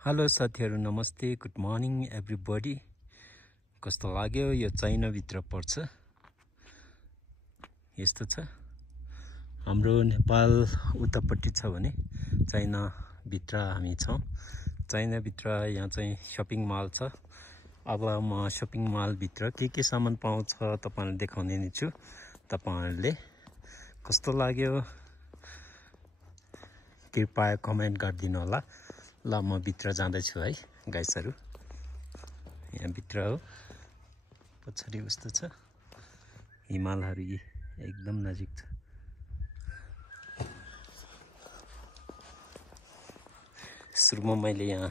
Hello साथीहरु नमस्ते good morning everybody कस्तो लाग्यो यो चाइना भित्र पर्छ यस्तो छ हाम्रो नेपाल उतापट्टि छ भने चाइना भित्र हामी छौं चाइना भित्र यहाँ चाहिँ शपिङ मल छ अब म शपिङ मल भित्र के सामान पाउँछ तपाईहरुलाई देखाउने नै छु तपाईहरुले कस्तो लाग्यो कृपया कमेन्ट गरिदिनु होला ल म भित्र जाँदै छु है गाइसहरु यहाँ भित्र हो पछाडी उस्तो छ हिमालहरु एकदम नजिक छ सुरुमा मैले यहाँ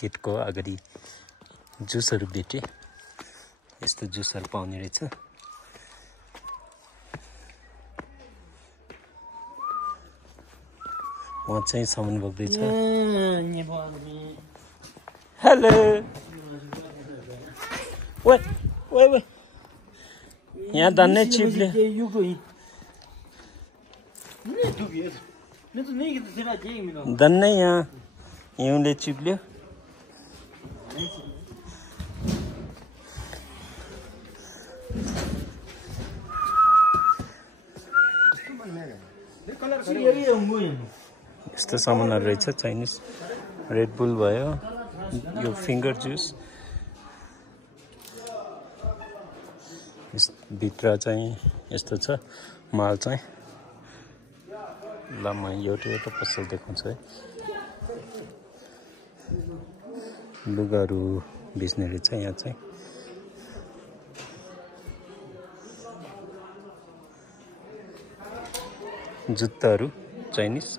गेटको अगाडि जुसहरु भेटे यस्तो जुसहरु पाउने रहेछ वहाँ चाहिँ सामान बोक्दै छ हेलो ओए यहाँ दान्ने चिप्ले दान्ने यहाँ हिउँले चिप्ल्यो यस्तो सामानहरु रहेछ चाइनिज रेड बुल भयो यो फिंगर जुस भित्र चाहिँ यस्तो छ माल चाहिँ ल म एउटा पसल देखाउँछु है लुगाहरु बेच्ने रहेछ यहाँ चाहिँ जुत्ताहरु चाइनिज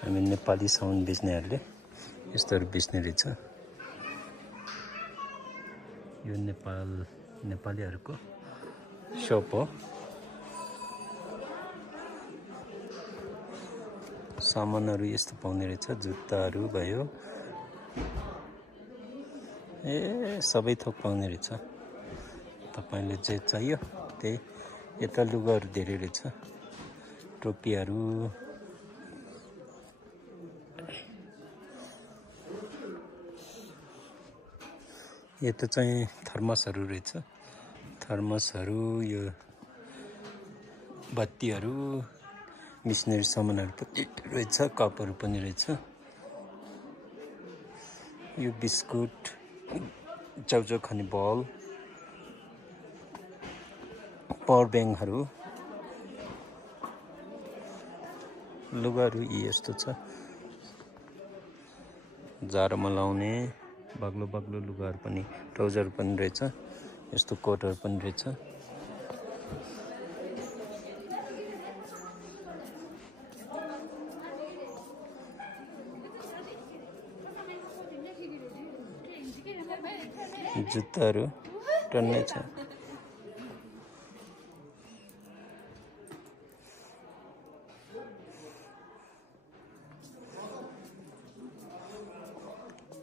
हामी नेपाली सामान बेच्नेहरुले यस्तोहरु बेच्ने रहेछ यो नेपालीहरुको शप हो सामानहरु यस्तो पाउने रहेछ जुत्ताहरु भयो सबै थोक पाउने रहेछ तपाईले जे चाहियो त्यही यता लुगाहरु धेरै रहेछ टोपीहरु यो त चाहिँ थर्मसहरु रहेछ थर्मसहरु यो बत्तीहरु मिसनरी सामानहरु पनि रहेछ कपहरु पनि रहेछ यो बिस्कुट चाउचाउ खाने बल पावर बैंकहरु लुगाहरु यस्तो छ जाडोमा लाउने बाग्लो लुगाहरु पनि ट्राउजर पनि रहेछ यस्तो कोटहरु पनि रहेछ जुत्ताहरु टन्नै छ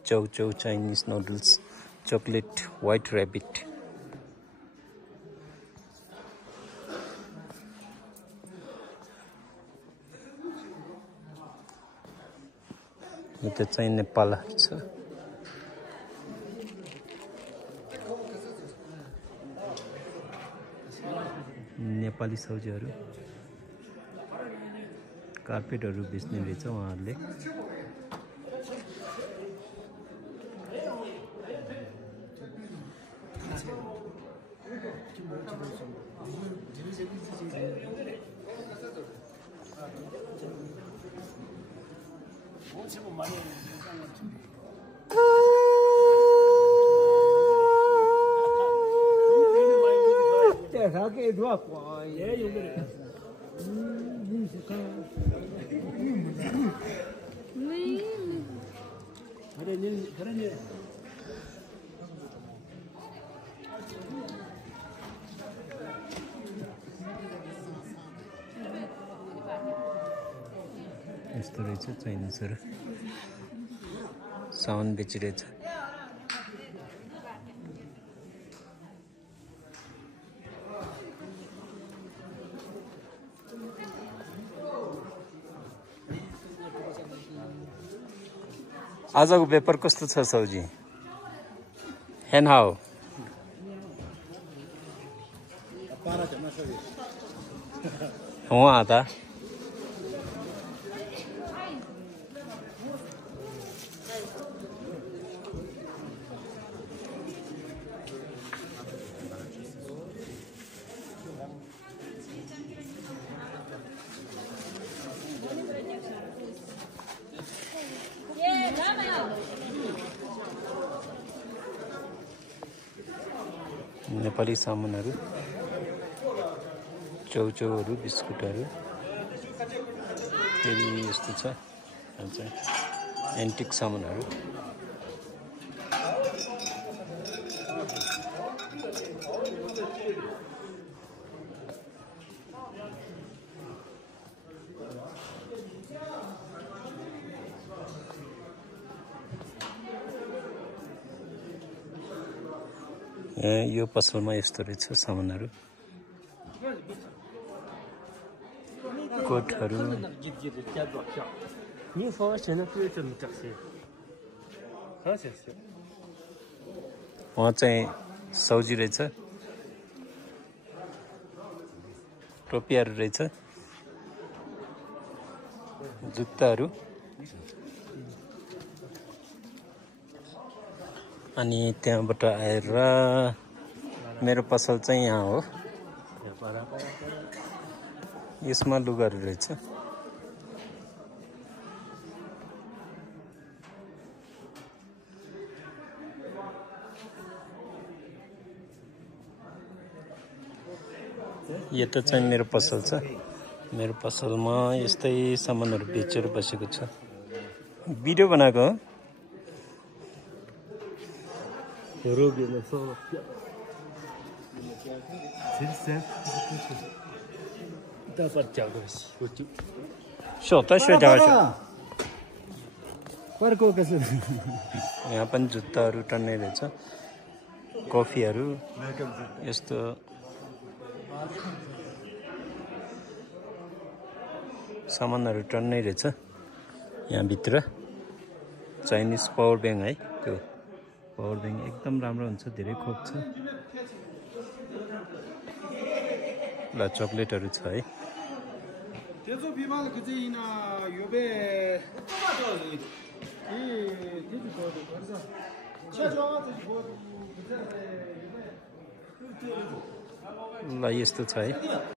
Chow Chinese noodles, chocolate white rabbit. यो त चाहिँ नेपाल छ नेपाली सब्जीहरु कार्पेटहरु बेच्ने रहेछ उहाँहरुले यस्तो रहेछ चाइनिजहरु सामान बेचिरहेछ आजको पेपर कस्तो छ सौजी हेन हाउ वहाँ था नेपाली सामानहरू चौचौहरू बिस्कुटहरू फेरि यस्तो छ एन्टिक सामानहरू यो पसलमा यस्तो रहेछ सामानहरू कोटहरू वहाँ चाहिँ सौजी रहेछ टोपीहरू रहेछ जुत्ताहरू अनि त्यहाँबाट आएर मेरो पसल चाहिँ यहाँ हो यसमा लुगाहरू रहेछ यो त चाहिँ मेरो पसल छ मेरो पसलमा यस्तै सामानहरू बेचेर बसेको छ भिडियो बनाएको हो यहाँ पनि जुत्ताहरू टन्नै रहेछ कफीहरू यस्तो सामानहरू टन्नै रहेछ यहाँभित्र चाइनिज पावर ब्याङ्क है त्यो पावर ब्याङ्क एकदम राम्रो हुन्छ धेरै खोप छ ल चक्लेटहरू छ है ल यस्तो छ है